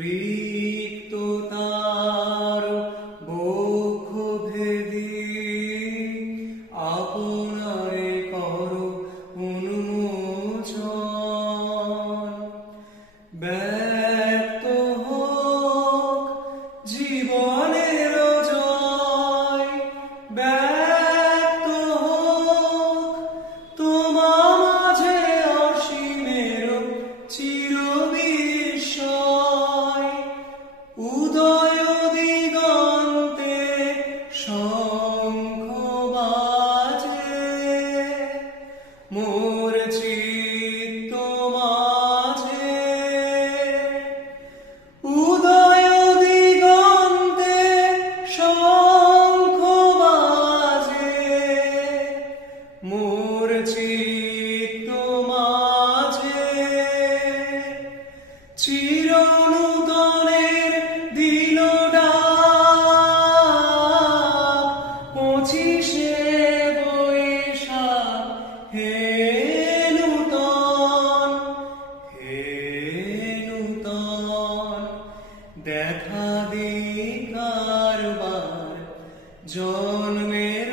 রিক্ততার বক্ষ ভেদি আপনারে করো উন্মোচন। ব্যক্ত হোক জীবনের জয়, ব্যক্ত হোক তোমার মাঝে অসীমের চিরবিস্ময়। উদয় দিগন্তে শঙ্খ বাজে, মোর চিত্ত মাঝে। উদয় দিগন্তে শঙ্খ বাজে, মোর চিত্ত মাঝে। চিরনূতনের দিল ডাক, 25শে বৈশাখ হে নূতন, হে নূতন। দেখা দি কারবার জন্মের